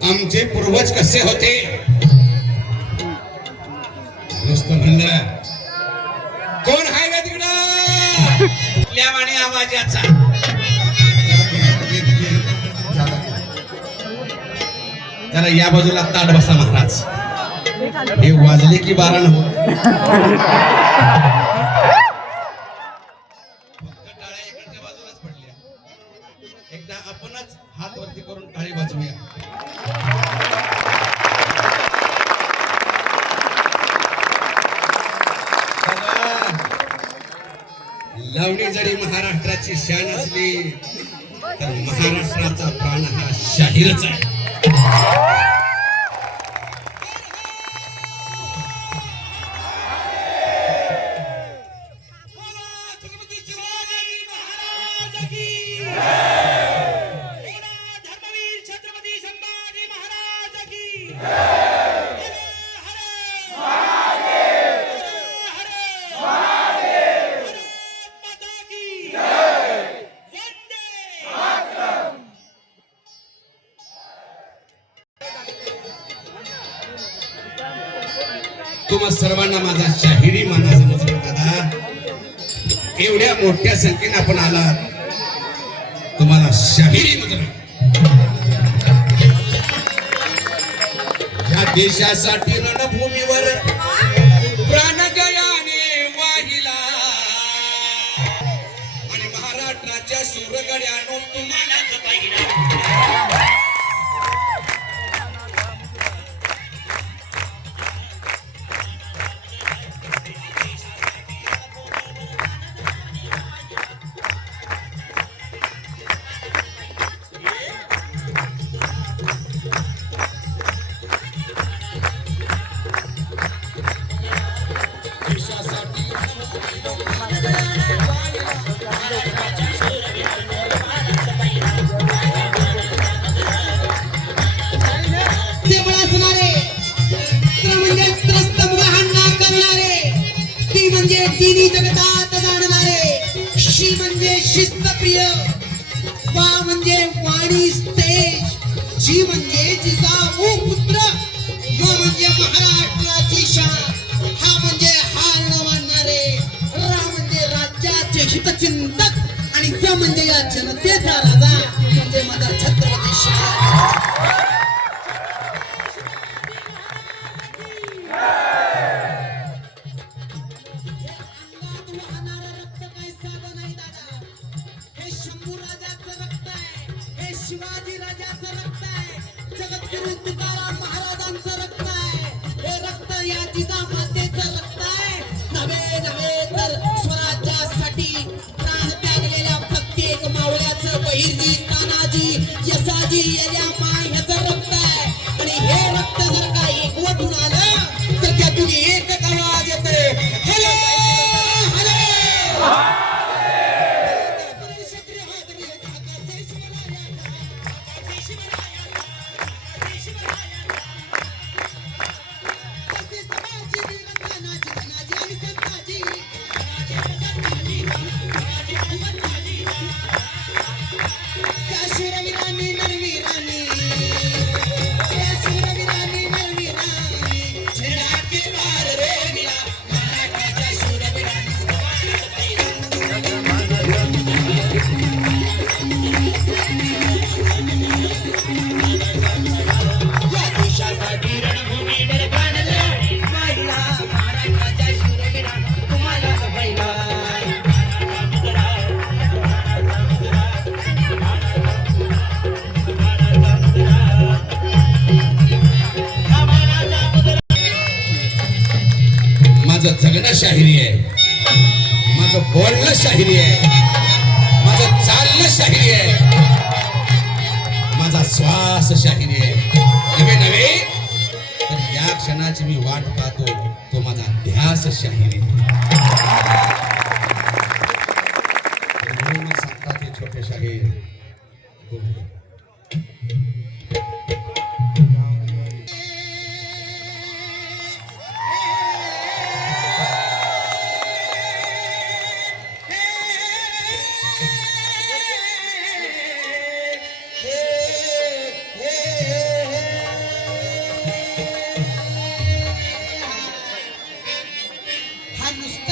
आमचे पूर्वज कसे होते? नुसतं म्हणलं. कोण आहे का तिकडं? कुठल्यावाणी आवाज याचा? जरा या बाजूला ताट बसा महाराज. हे वाजले की बारा हो धावणी जरी महाराष्ट्राची शान असली तर महाराष्ट्राचा प्राण हा शाहीरच आहे. तुम्हा सर्वांना माझा शाहिरी मानाचा समजला दादा. एवढ्या मोठ्या संख्येने आपण आलात. तुम्हाला शाहिरी नमस्कार या देशासाठी रणभूमीवर म्हणजे त्रस्त करणारे ती म्हणजे तिन्ही जगतात जाणणारे शी म्हणजे शिस्तप्रिय वा म्हणजे वाणी तेज जी म्हणजे जिजाऊ पुत्र व म्हणजे महाराष्ट्राची शान. म्हणजे हितचिंतक आणि स म्हणजे या जनतेचा राजा म्हणजे माझा छत्रपती शिवाजी शंभू राजाचं रक्त आहे. हे शिवाजी राजाचं रक्त आहे. जगद्गुरु तुकाराम लागलेल्या त्यागलेल्या प्रत्येक मावळ्याचं बहिर्जी तानाजी यसाजी या माय ह्याचं जगणं शाहिरी आहे. माझं बोलणं शाहिरी आहे. माझं चालणं शाहिरी आहे. माझा श्वास शाहिरी आहे. नवे नवे तर या क्षणाची मी वाट पाहतो तो माझा ध्यास शाहिरी आहे. म्हणून सांगतात हे छोटे शाहीर i'm cuando usted